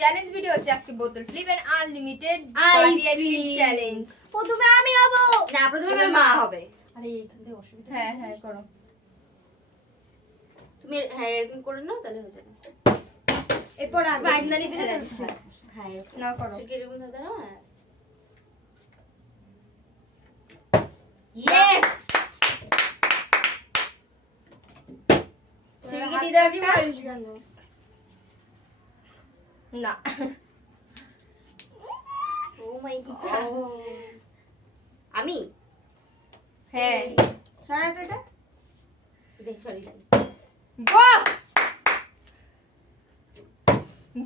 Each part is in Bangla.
চ্যালেঞ্জ ভিডিও হচ্ছে আজকে বোতল flip and unlimited ice cream challenge. প্রথমে আমি হব না, প্রথমে আমার মা হবে। আরে এখান থেকে অসুবিধা। হ্যাঁ হ্যাঁ করো তুমি। হ্যাঁ এরকম করে নাও তাহলে হয়ে যাবে। এরপর আর ফাইনালি ফেলে দিচ্ছি। হ্যাঁ না করো এরকম দাও। ইয়েস চিড়িকে দিয়ে দাও একটা। না ও মাই গড আমি হ্যাঁ সরা এটা দেখ সরি বাহ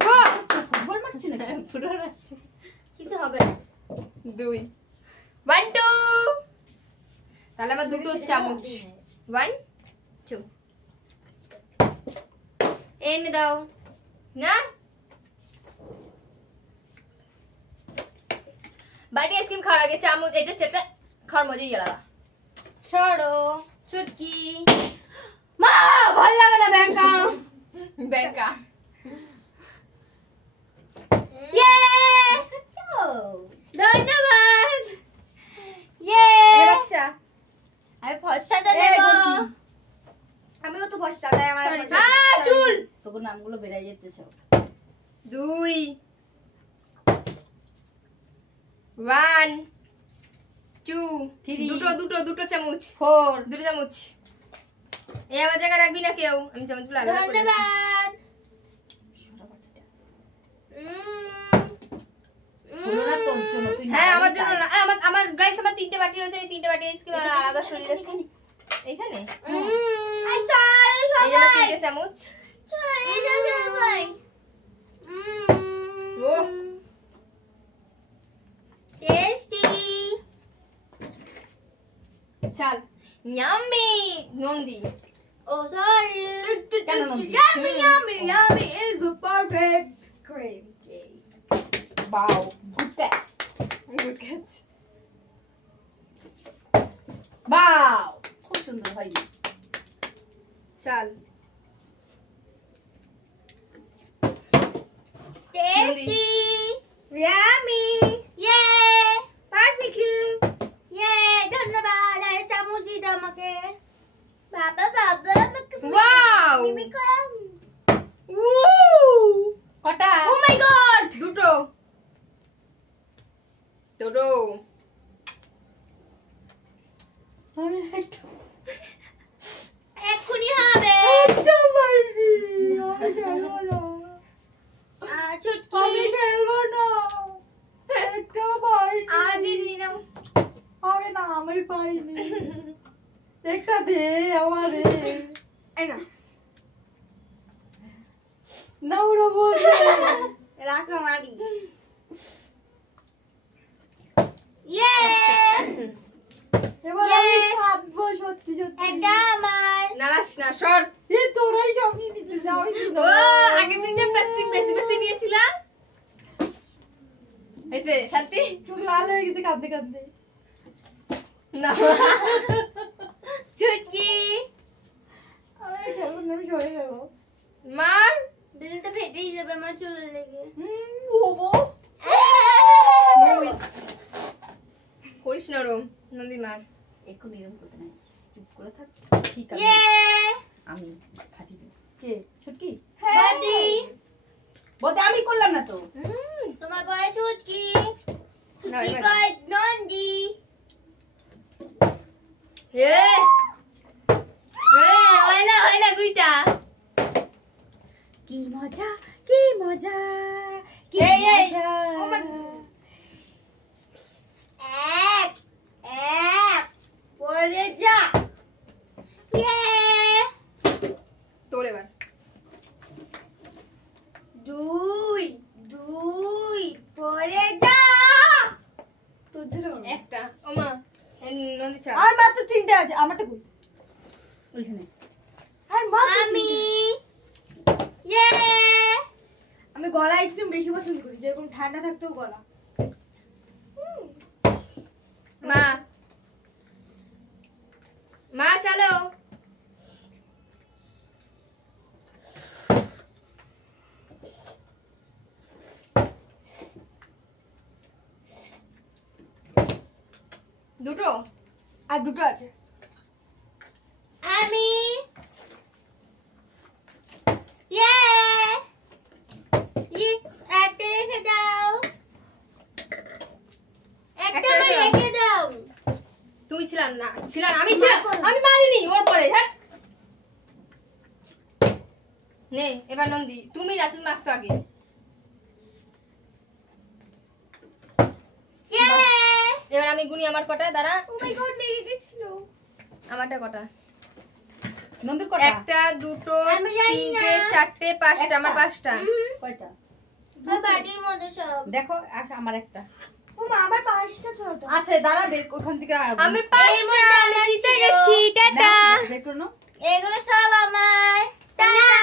বাহ ফুটবল মারছি না ফুটবল মারছি কিছু হবে না 2 1 2 তাহলে আমার দুটো চামচ 1 2 এনে দাও না বাটি আইসক্রিম খাওয়ার আগে চামচ এটা চেপে খাওয়ার মজাই আলাদা। সরো চুটকি মা ভালো লাগে না ব্যাংকা ব্যাংকা ইয়ে ধন্যবাদ ইয়ে বাচ্চা আমি ফর্সাটা নেব আমিও তো ফর্সা তাই আমার চুল তোর নামগুলো বেরাই যেতেছে 2 1 2 দুটো চামচ 4 দুটো চামচ এই আমার জায়গা রাখবি না কেউ আমি চামচগুলো আলাদা করে রাখবো। ধন্যবাদ তোর জন্য তুই হ্যাঁ আমার জন্য না আমার গাইস আমার তিনটে বাটি আছে আমি তিনটে বাটি আইসক্রিম আর আলাদা সরিয়ে রাখি এইখানে এই যে তিনটে চামচ ও টেস্টি চাল ইয়াম্মি নন্দি ও sorry Yummy, yummy is a perfect cream cake. Wow, good catch. Good catch. Wow! খুব সুন্দর হয় চাল tasty yummy yeah perfect yeah ধন্যবাদ আরে চামচ দিন আমাকে বাবা আমাকে Wow! মিমি কম Woo! কটা Oh my god! দুটো এক্ষুনি হবে চুটকি আমি খেলবো না একটা পাইনি আগে দিয়ে নাও হবে না আমি পাইনি একটা দে আমারে এই না নাওরা বলবে রাখো মারি ইয়ে এবার আমি কাঁদবো সত্যি সত্যি একটা আমার নারাস না সর এ তোরাই সব নিয়ে নিচ্ছিস আমি কি ও আগের দিন যে বেশি নিয়েছিলাম এসে শান্তি চোখ লাল হয়ে গেছে কাঁদতে কাঁদতে না চুটকি আমি খেলবো না আমি সরে যাবো মার দিলটা ফেটেই যাবে আমার চুলে লেগে ওবো করিস নরম নন্দী মার এক্ষুনি এরকম করতে নাই চুপ করে থাক ঠিক আছে ইয়ে আমি ফাটি দেব কে ছুটকি বাদি বলতে আমি করলাম না তো তোমার বয় চুটকি না, চুটকি এবার। বয় নন্দি হয় না দুইটা কি মজা কি এই, এই। মজা এক এক পড়ে যা ইয়ে তোর এবার দুই দুই পড়ে যা তোর জন্য একটা ওমা নন্দী চা আর মাত্র তিনটে আছে আমারটা কই ওইখানে আর মাত্র আমি তিনটে। ইয়ে আমি গলা আইসক্রিম বেশি পছন্দ করি যেরকম ঠান্ডা থাকতেও গলা মা চলো দুটো আর দুটো আছে। আমি একটা রেখে দাও, একটা আমার রেখে দাও। তুমি ছিলাম না, ছিলাম আমি, ছিলাম আমি, মারিনি ওর পরে। হ্যাঁ নে এবার নন্দী, তুমি না, তুমি মারছো আগে। এবার আমি গুনি আমার কটা, দাঁড়া। ও মাই গড, লেগে গেছিল। আমারটা কটা? নন্দুর কটা? একটা, দুটো, আমি জানি তিনটে, না। চারটে, পাঁচটা। আমার পাঁচটা। কয়টা? ওই বাটির মধ্যে সব। দেখো আমার একটা ও মা, আমার 5টা 6টা। আছে, দাঁড়া বের ওখান থেকে আমি পাঁচটা, আমি জিতে গেছি। টাটা। বের করো না। এগুলো সব আমার। টাটা।